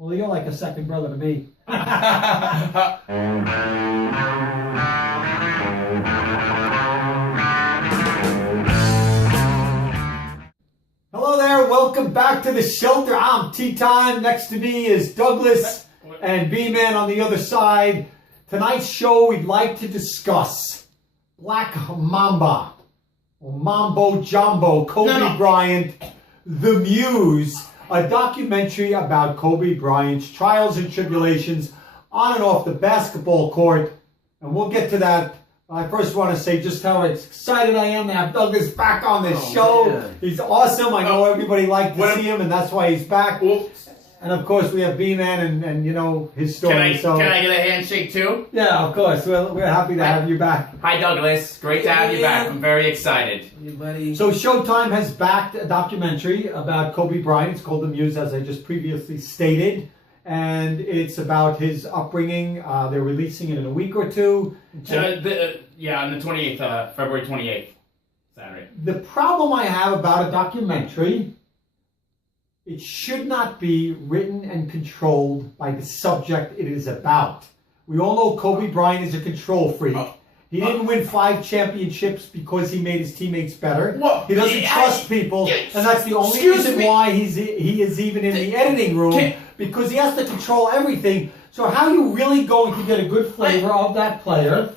Well, you're like a second brother to me. Hello there, welcome back to the shelter. I'm T-Time. Next to me is Douglas and B-Man on the other side. Tonight's show, we'd like to discuss Black Mamba, or Mambo Jumbo, Kobe Bryant, The Muse, a documentary about Kobe Bryant's trials and tribulations on and off the basketball court. And we'll get to that. I first want to say just how excited I am to have Douglas back on this show. Man. He's awesome. I know everybody liked to see him, and that's why he's back. Oops. And of course, we have B-Man and you know, his story. Can I get a handshake too? Yeah, of course. We're happy to have you back. Hi, Douglas. Great to have you back. I'm very excited. Hey, buddy. So Showtime has backed a documentary about Kobe Bryant. It's called The Muse, as I just previously stated. And it's about his upbringing. They're releasing it in a week or two. Yeah, on the 28th, February 28th, Saturday. The problem I have about a documentary, it should not be written and controlled by the subject it is about. We all know Kobe Bryant is a control freak. He didn't win 5 championships because he made his teammates better. He doesn't trust people, and that's the only reason why he is even in the editing room, because he has to control everything. So how are you really going to get a good flavor of that player when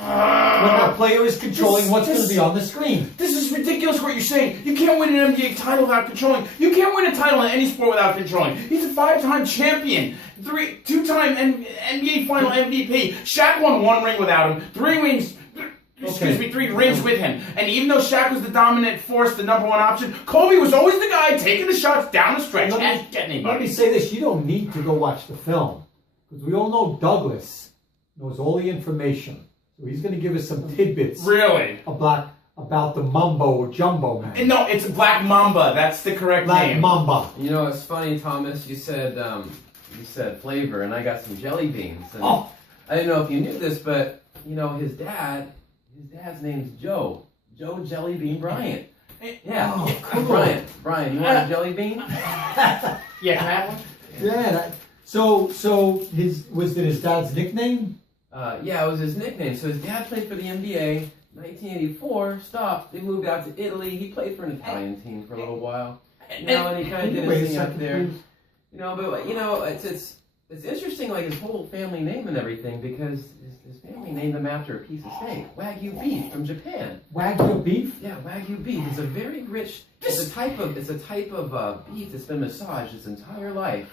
that player is controlling what's going to be on the screen? This is ridiculous what you're saying. You can't win an NBA title without controlling. You can't win a title in any sport without controlling. He's a 5-time champion, 2-time NBA final MVP. Shaq won 1 ring without him, 3 rings. Excuse me, 3 rings with him. And even though Shaq was the dominant force, the number 1 option, Kobe was always the guy taking the shots down the stretch and getting anybody. Let me say this, you don't need to go watch the film. Because we all know Douglas knows all the information. So he's going to give us some tidbits. Really? About the Mumbo Jumbo man. No, it's Black Mamba. That's the correct name. Black Mamba. You know, it's funny, Thomas, you said flavor, and I got some jelly beans. And I didn't know if you knew this, but, you know, his dad's name's Joe. Joe Jelly Bean Bryant. Yeah. Oh, cool. Brian, you want a jelly bean? Yeah, can I have one? Yeah. So was it his dad's nickname? Yeah, it was his nickname. So his dad played for the NBA. 1984, stopped. They moved out to Italy. He played for an Italian team for a little while. You know, and he kind of did his thing up there. You know, but you know, it's interesting, like his whole family name and everything, because his family named him after a piece of steak, Wagyu beef from Japan. Wagyu beef? Yeah, Wagyu beef. It's a very rich. It's a type of beef that's been massaged its entire life,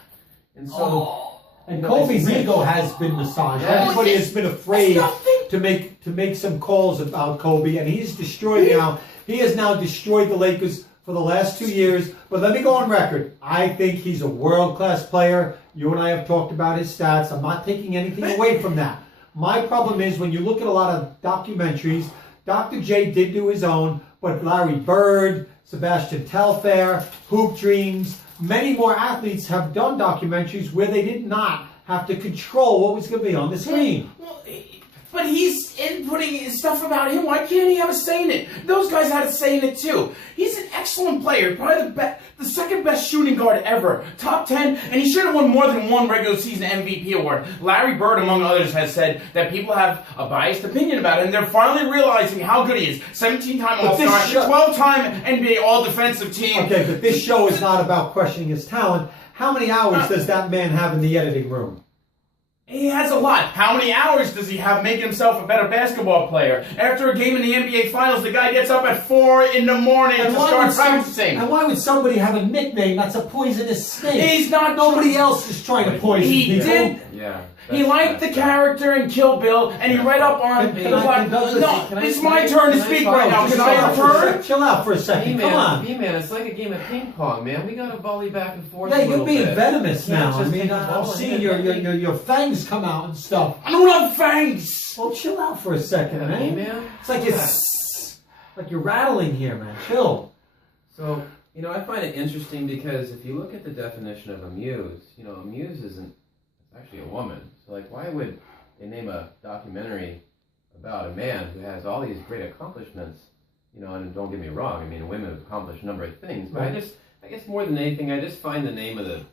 and so. And Kobe's ego has been massaged. Everybody has been afraid to make some calls about Kobe, and he's destroyed now. He has now destroyed the Lakers for the last 2 years. But let me go on record. I think he's a world-class player. You and I have talked about his stats. I'm not taking anything away from that. My problem is when you look at a lot of documentaries, Dr. J did do his own, but Larry Bird, Sebastian Telfair, Hoop Dreams, many more athletes have done documentaries where they did not have to control what was going to be on the screen. Well, but he's inputting his stuff about him. Why can't he have a say in it? Those guys had a say in it too. He's an excellent player, probably the second best shooting guard ever, top 10, and he should have won more than 1 regular season MVP award. Larry Bird, among others, has said that people have a biased opinion about him. They're finally realizing how good he is. 17-time All-Star, 12-time NBA All-Defensive Team. Okay, but this show is not about questioning his talent. How many hours does that man have in the editing room? He has a lot. How many hours does he have making himself a better basketball player? After a game in the NBA Finals, the guy gets up at 4 in the morning to start practicing. And why would somebody have a nickname that's a poisonous snake? He's not. Nobody else is trying to poison people. He did. Yeah. He liked the character in Kill Bill, and he read up on the Black. No, it's my turn to speak right now. Can I have turn? Chill out for a second. Come on. B-Man, it's like a game of ping pong, man. We got to volley back and forth. Yeah, you're being venomous now. I mean, I'm seeing your fangs come out and stuff. I don't have fangs. Well, chill out for a second, man. It's like you're rattling here, man. Chill. So, you know, I find it interesting because if you look at the definition of a muse, you know, a muse isn't actually a woman. So, like, why would they name a documentary about a man who has all these great accomplishments? You know, and don't get me wrong, I mean, women have accomplished a number of things, but I guess more than anything, I just find the name of the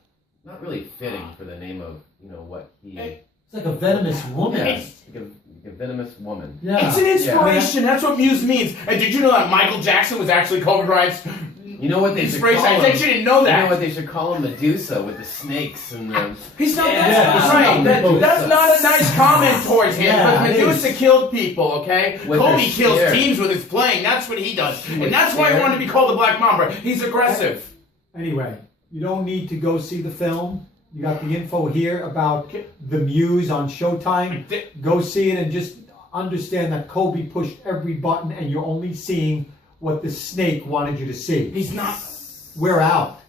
not really fitting for the name of what he. It's like a venomous woman. Yeah, like a venomous woman. Yeah. It's an inspiration. Yeah. That's what Muse means. And did you know that Michael Jackson was actually Kobe Bryant's You know what they should call inspiration? I bet him? you didn't know that. You know what they should call him? Medusa with the snakes and the. He's not Yeah, right. Medusa. That's not a nice comment towards him. Yeah, Because it Medusa killed people, okay? With Kobe her kills spear. teams with his playing. That's what he does. With And that's why he spear. wanted to be called the Black Mamba. He's aggressive. Anyway, you don't need to go see the film. You got the info here about the Muse on Showtime. Go see it and just understand that Kobe pushed every button and you're only seeing what the snake wanted you to see. He's not. We're out.